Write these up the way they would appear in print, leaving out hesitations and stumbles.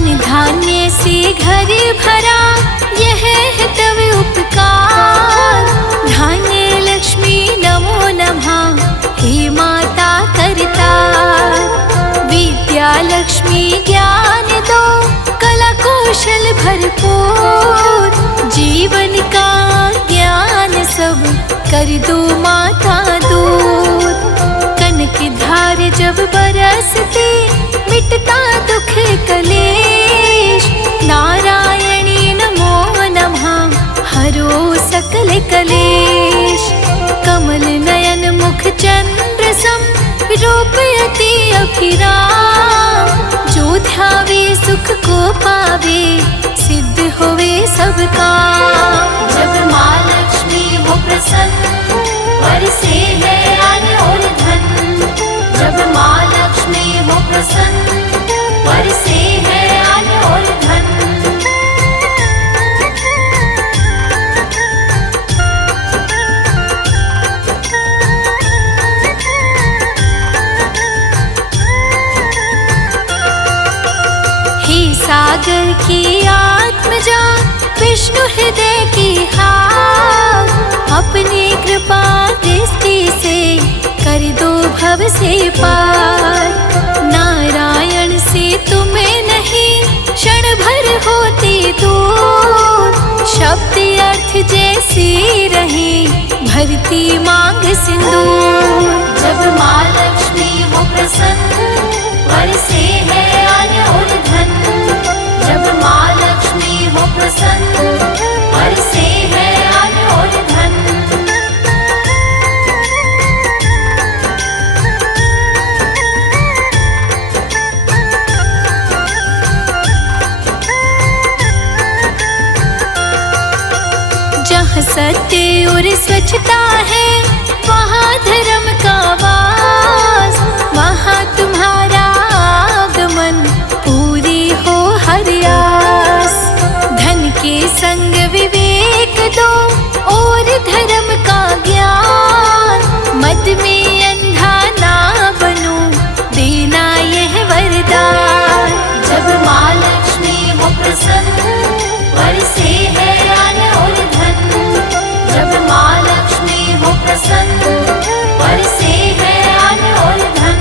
अन्न धान्य से घर भरा, यह है तव उपकार। धान्य लक्ष्मी नमो नमः, हे माता करतार। विद्या लक्ष्मी ज्ञान दो, कला कौशल भरपूर। जीवन का ज्ञान सब कर दो माता दूर। कनक धार जब बरसती, मिटता दुख कलेश। नारायणी नमो नमः, हरो सकल कलेश। कमल नयन मुख चंद्र सम, रूप अति अभिराम। जो ध्यावे सुख को पावे, सिद्ध होवे सब काम। जब माँ लक्ष्मी हो प्रसन्न, बरसे है अन्न और धन। जब माँ लक्ष्मी हो प्रसन्न, बरसे है अन्न और धन। हे सागर की आत्मजा, विष्णु हृदय की हार। अपनी कृपा दृष्टि से कर दो भव से पार। नारायण से तुम्हें नहीं, क्षण भर होते दूर। शब्द अर्थ जैसी रहे, भरती मांग सिंदूर। जब माँ लक्ष्मी हो प्रसन्न, बरसे है अन्न और धन। जब माँ लक्ष्मी हो प्रसन्न, बरसे है अन्न और धन। जहाँ सत्य और स्वच्छता है, वहाँ धर्म का वास। वहाँ तुम्हारा आगमन, पूरी हो हर आस। धन के संग विवेक दो, और धर्म का ज्ञान। मद में अंधा ना बनो, देना यह वरदान। जब माँ लक्ष्मी हो प्रसन्न, बरसे है अन्न और धन। जब माँ लक्ष्मी हो प्रसन्न, बरसे है अन्न और धन।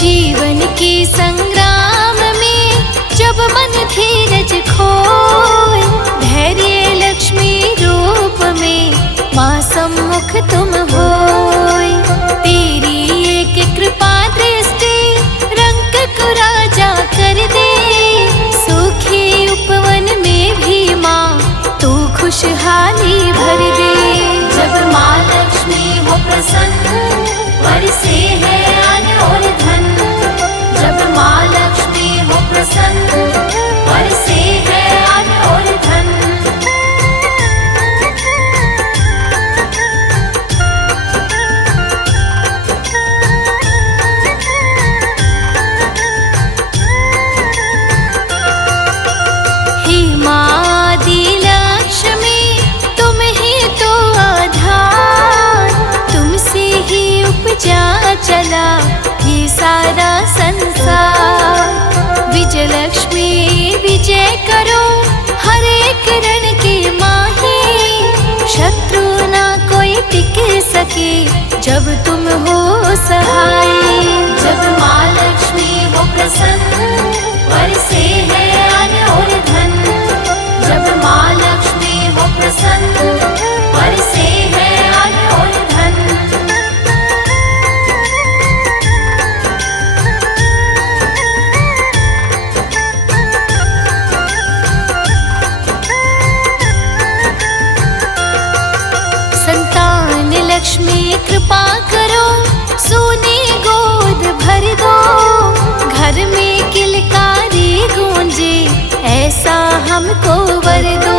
जीवन के संग्राम में जब मन धीरज खोए, धैर्य लक्ष्मी रूप में माँ सम्मुख तुम होए। तेरी एक कृपा दृष्टि, रंग को राजा कर दे। सूखे उपवन में भी माँ तू खुशहाली भर दे। जब माँ लक्ष्मी हो प्रसन्न, बरसे है अन्न और धन। जब माँ लक्ष्मी हो प्रसन्न, बरसे है अन्न और धन। हे माँ आदि लक्ष्मी, तुम ही तो आधार। तुमसे ही उपजा चला ये सारा संसार। विजय लक्ष्मी विजय करो, हर एक रण के माही। शत्रु ना कोई टिक सके, जब तुम हो सहाय। जब माँ लक्ष्मी हो प्रसन्न, बरसे है अन्न और धन। जब माँ लक्ष्मी हो प्रसन्न, बरसे है अन्न और धन। संतान लक्ष्मी कृपा करो, सोने गोद भर दो। घर में किलकारी गूंजे, ऐसा हमको वर दो।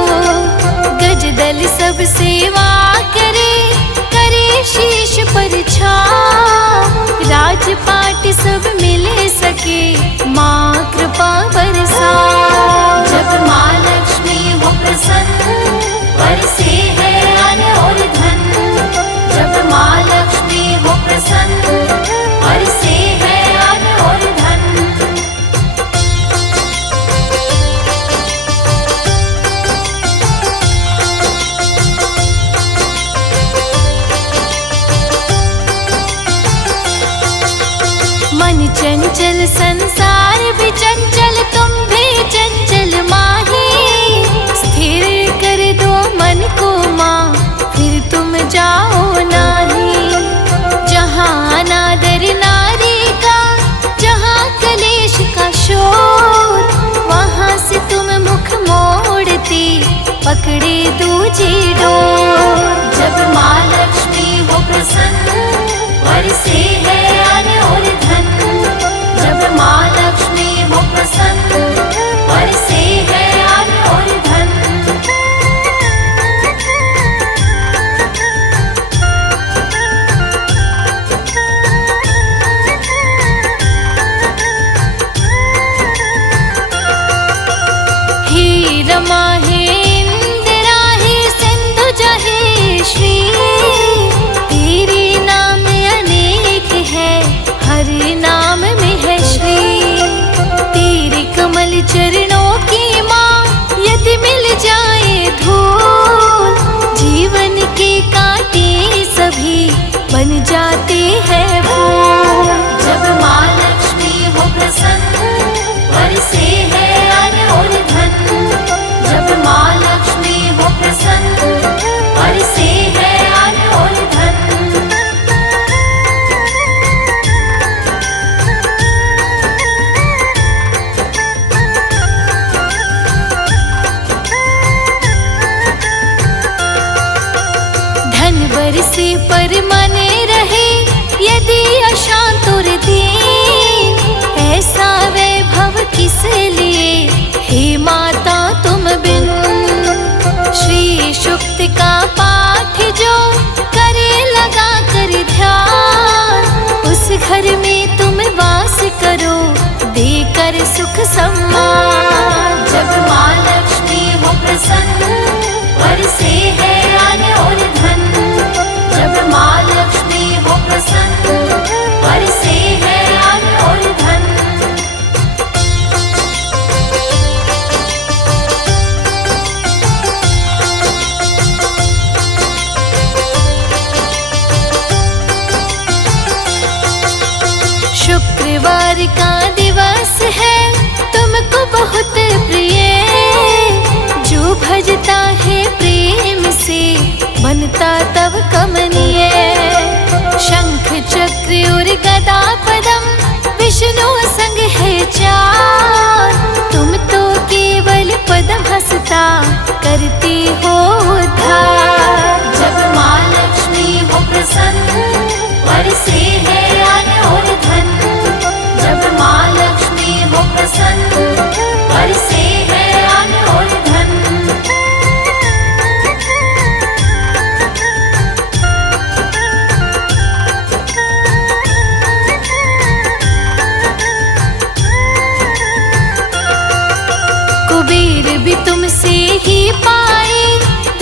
गजदल सब सेवा करे, करे शीश पर छाव। राजपाट सब मिल सके, माँ कृपा बरसा। जब माँ लक्ष्मी पकड़े दूजी डोर। जब माँ लक्ष्मी हो प्रसन्न बरसे है अन्न और धन। जब माँ लक्ष्मी हो प्रसन्न बरसे है अन्न और धन। हे रमा हे इंदिरा हे सिंधुजा हे श्री, तेरे नाम अनेक है, हर नाम में है श्री। तेरे कमल चरणों की माँ यदि मिल जाए धूल, जीवन के कांटे सभी बन जाते हैं फूल। जब माँ लक्ष्मी हो प्रसन्न बरसे है अन्न और धन। जब माँ लक्ष्मी हो प्रसन्न बरसे है अन्न और धन। धन बरसे पर मने रहे यदि अशांत और दीन, ऐसा वैभव किस लिए हे माता तुम बिन। श्री शुक्त का पाठ जो करे लगा कर ध्यान, उस घर में तुम वास करो देकर सुख सम्मान। जब माँ लक्ष्मी हो प्रसन्न बरसे है अन्न और धन। जब माँ लक्ष्मी हो प्रसन्न बरसे है अन्न और धन। शुक्रवार का दिवस है तुमको बहुत प्रिय, जो भजता है प्रेम से बनता तब कमनीय। शंख चक्र और गदा पदम विष्णु संग है चार, तुम तो केवल पदम हंसता करती हो उद्धार। जब माँ लक्ष्मी हो प्रसन्न बरसे है अन्न और धन। जब माँ लक्ष्मी हो प्रसन्न बरसे है अन्न और धन। कुबेर भी तुमसे ही पाए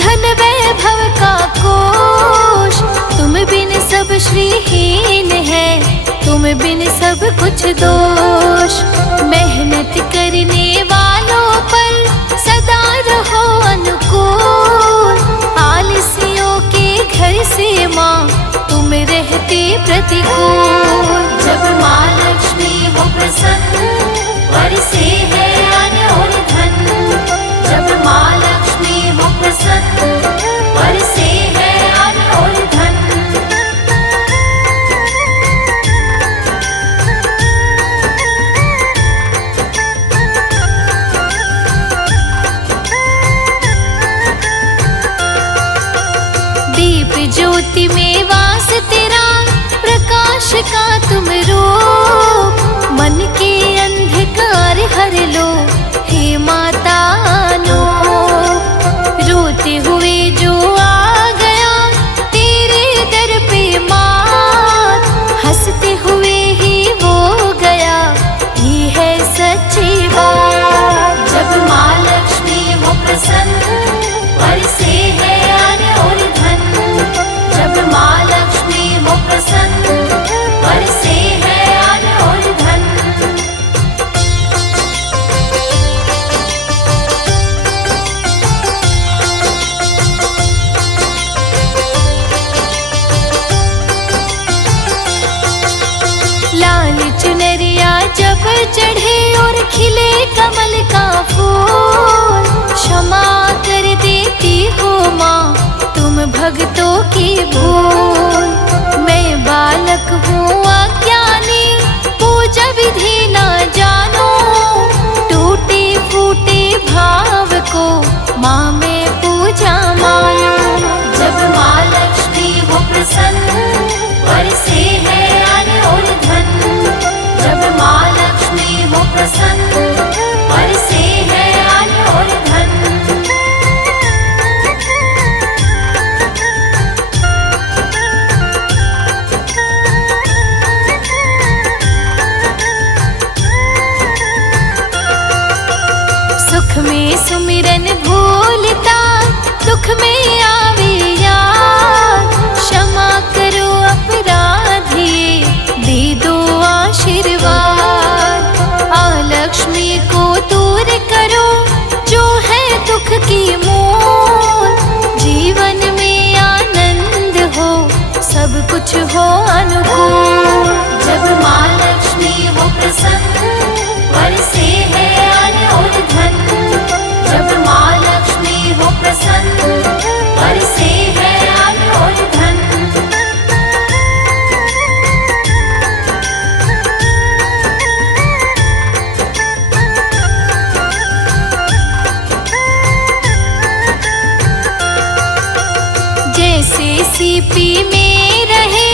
धन वैभव का कोश, तुम बिन सब श्रीहीन है, तुम बिन सब कुछ दोष। मेहनत करने वालों पर सदा रहो अनुकूल, आलसियों के घर से माँ तुम रहते प्रतिकूल। जब माँ लक्ष्मी हो प्रसन्न बरसे है अन्न और धन। जब माँ लक्ष्मी हो प्रसन्न बरसे है अन्न और धन। दीप ज्योति में वास तेरा, प्रकाश का तुम रूप, मन के अंधकार हर लो हे माता नो। रोते हुए जो आ गया तेरे दर पे मात, हंसते हुए ही वो गया, ये है सच्ची बात। जब माँ लक्ष्मी हो प्रसन्न बरसे है अन्न और धन। जब माँ लक्ष्मी हो प्रसन्न बरसे है अन्न और धन। लाल चुनरिया जब चढ़े और खिले कमल का फूल, क्षमा कर देती हो माँ तुम भक्तों की भूल। मैं बालक हूँ अज्ञानी, पूजा विधि न जानो, टूटे फूटे भाव को माँ मैं पूजा सीपी में रहे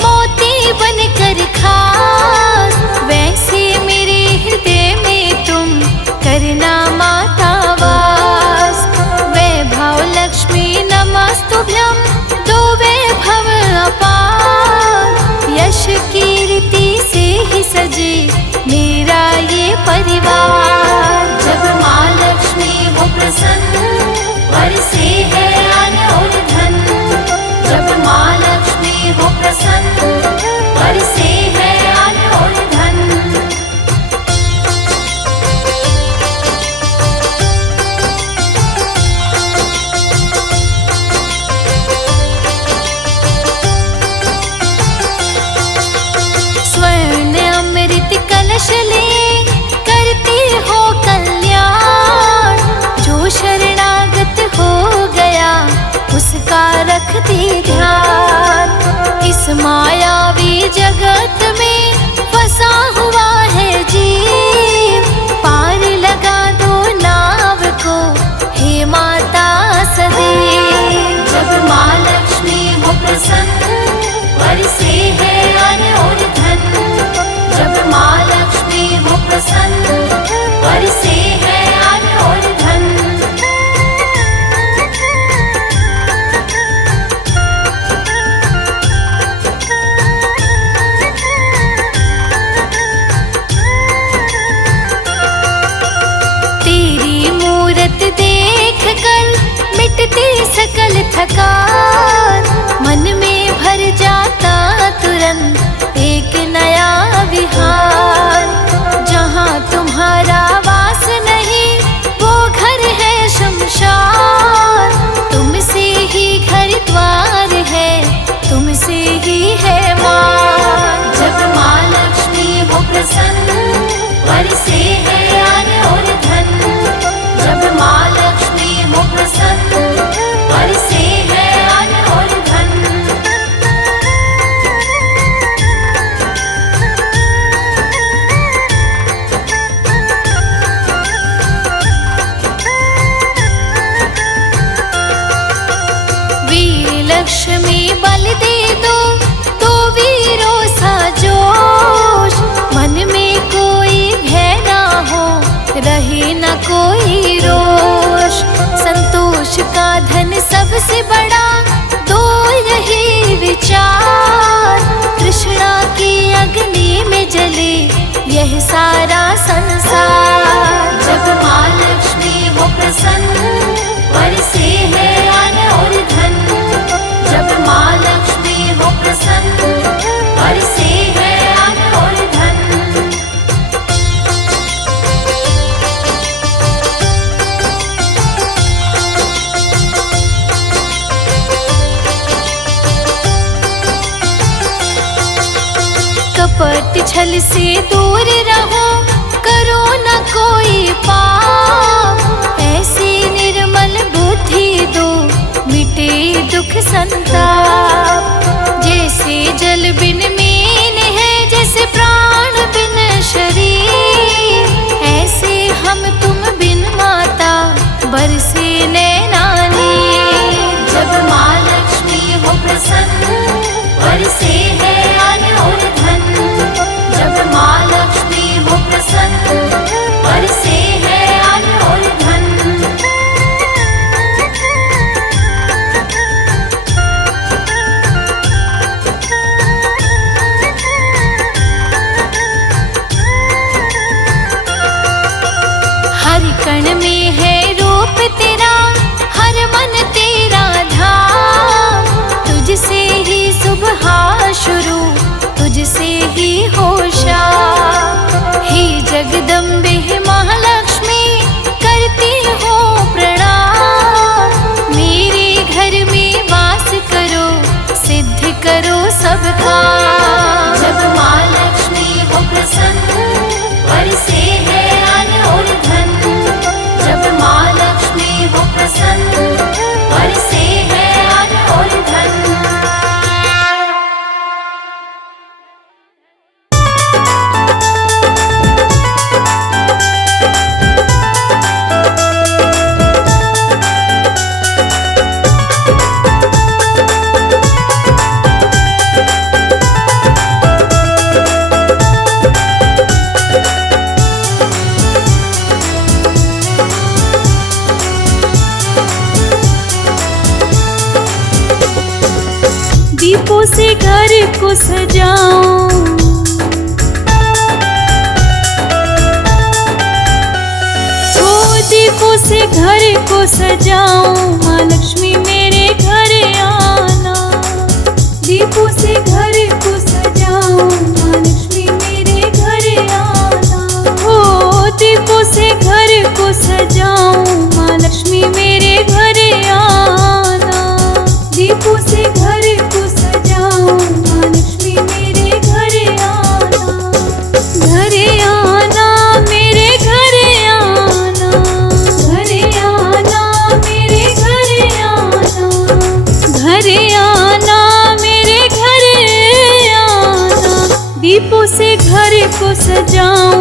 मोती बनकर खास, वैसे मेरे हृदय में तुम करना माता वास। वैभव लक्ष्मी नमस्तुभ्यं, दो वैभव अपार, यश कीर्ति से ही सजे मेरा ये परिवार। जब माँ लक्ष्मी हो प्रसन्न, बरसे है अन्न और धन। जब माँ लक्ष्मी हो प्रसन्न, बरसे है अन्न और धन। स्वर्ण अमृत कलश ले करती हो कल्याण, जो शरणागत हो गया उसका रखती ध्यान। इस मायावी जगत में फंसा हुआ है जीव, पार लगा दो नाव को हे माता सदैव। जब माँ लक्ष्मी हो प्रसन्न, बरसे है अन्न और धन। जब माँ लक्ष्मी हो प्रसन्न, बरसे है अन्न और धन। तेरी मूरत देख कर मिटती सकल थकान, मन में भर जाता तुरंत एक नया विहार। जहाँ तुम्हारा वास नहीं वो घर है शमशान, तुमसे ही घर द्वार है, तुमसे ही है मान। जब माँ लक्ष्मी हो प्रसन्न, बरसे है अन्न और धन। जब माँ लक्ष्मी हो प्रसन्न, बरसे है अन्न और धन। वीर लक्ष्मी बल दे दो, तो वीरों सा जोश, मन में कोई भय ना हो, रहे न कोई रोष। संतोष का धन सबसे बड़ा, दो यही विचार, तृष्णा की अग्नि में जले यह सारा संसार। जब माँ लक्ष्मी हो प्रसन्न, बरसे है अन्न और धन। जब माँ लक्ष्मी हो प्रसन्न, बरसे है अन्न और धन। कपट छल से दूर रहो, करो न कोई पाप, ऐसी निर्मल बुद्धि दो मिटे दुख संताप। जैसे जल बिन मीन है, जैसे प्राण बिन शरीर, ऐसे हम तुम बिन माता बरसे नैना नीर। जब माँ लक्ष्मी हो प्रसन्न, बरसे है अन्न और धन। जब माँ लक्ष्मी हो प्रसन्न, बरसे है अन्न को सजाऊं। ओ दीपों से घर को सजाऊं, माँ लक्ष्मी मेरे घर आना। दीपों से घर को सजाऊं, माँ लक्ष्मी मेरे घर आना। ओ दीपों से घर को सजाऊं, माँ लक्ष्मी मेरे घर आना। दीपों से घर को सजाऊं, माँ लक्ष्मी मेरे घर आना। घर आना मेरे घर आना, घर आना मेरे घर आना। घर आना मेरे घर आना, दीपों से घर को सजाऊं।